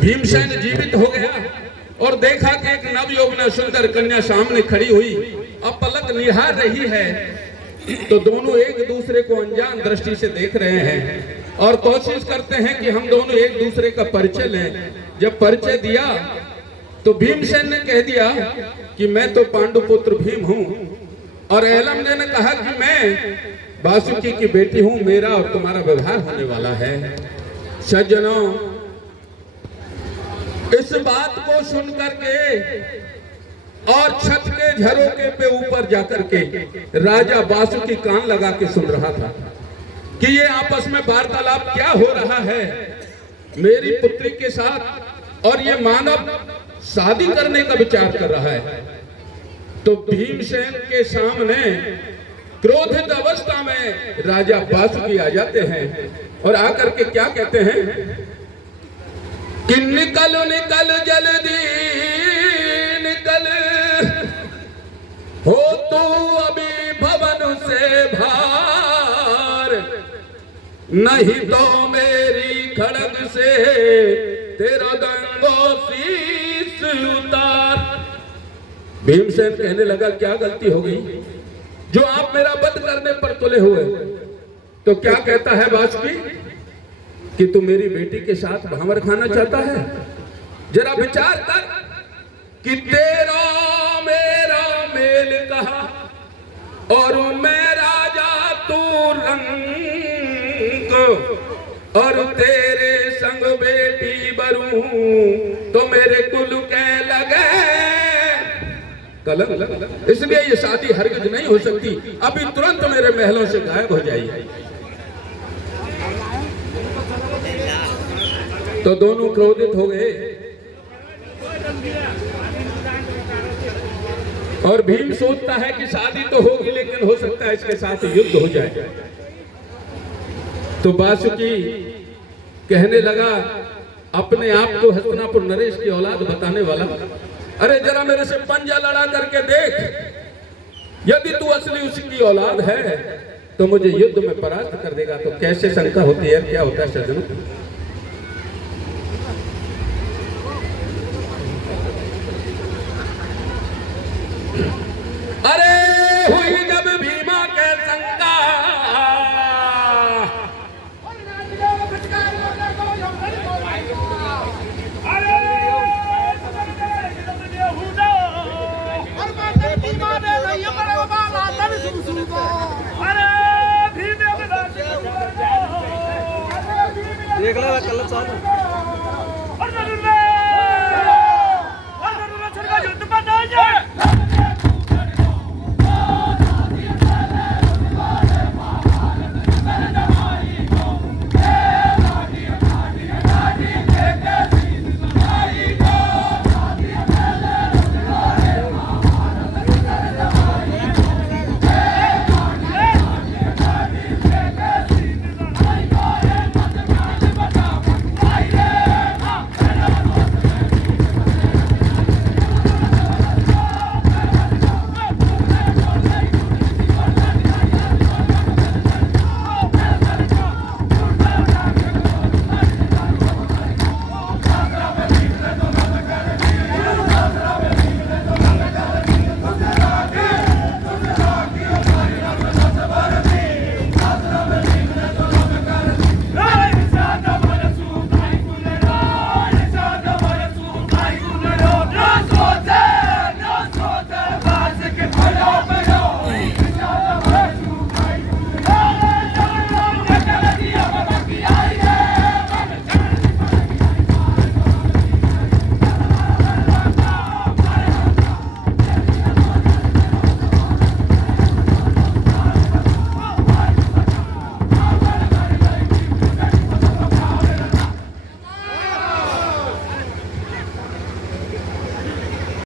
भीमसेन जीवित हो गया और देखा कि एक नवयौवना सुंदर कन्या सामने खड़ी हुई, अब पलक निहार रही है। तो दोनों एक दूसरे को अनजान दृष्टि से देख रहे हैं और कोशिश करते हैं कि हम दोनों एक दूसरे का परिचय लें। जब परिचय दिया तो भीमसेन ने कह दिया कि मैं तो पांडुपुत्र भीम हूं, और एलमदे ने कहा कि मैं वासुकी की बेटी हूं, मेरा और तुम्हारा व्यवहार होने वाला है। सज्जनों, इस बात को सुन करके और छत के झरोके पे ऊपर जाकर के राजा वासुकी कान लगा के सुन रहा था कि ये आपस में वार्तालाप क्या हो रहा है मेरी पुत्री के साथ, और ये मानव शादी करने का विचार कर रहा है। तो भीमसेन के सामने क्रोधित अवस्था में राजा वासुकी आ जाते हैं और आकर के क्या कहते हैं कि निकल निकल जल्दी निकल, हो तू अभी भवन से बाहर, नहीं तो मेरी खड़ग से तेरा दंगो शीश उतार। भीमसेन कहने लगा क्या गलती हो गई जो आप मेरा वध करने पर तुले हुए? तो क्या कहता है वासुकी कि तू मेरी बेटी के साथ भांवर खाना चाहता है? जरा विचार कर कि तेरा मेरा मेल कहा और मैं राजा तू रंग, और तेरे संग बेटी बरू तो मेरे कुल के लगे कलंक, इसलिए ये शादी हरगिज नहीं हो सकती। अभी तुरंत मेरे महलों से गायब हो जाइए। तो दोनों क्रोधित हो गए और भीम सोचता है कि शादी तो होगी लेकिन हो सकता है इसके साथ युद्ध हो जाए। तो वासुकी कहने लगा अपने आप को हस्तिनापुर नरेश की औलाद बताने वाला, अरे जरा मेरे से पंजा लड़ा करके देख, यदि तू असली उसकी औलाद है तो मुझे युद्ध में परास्त कर देगा। तो कैसे शंका होती है, क्या होता है सज्जनों?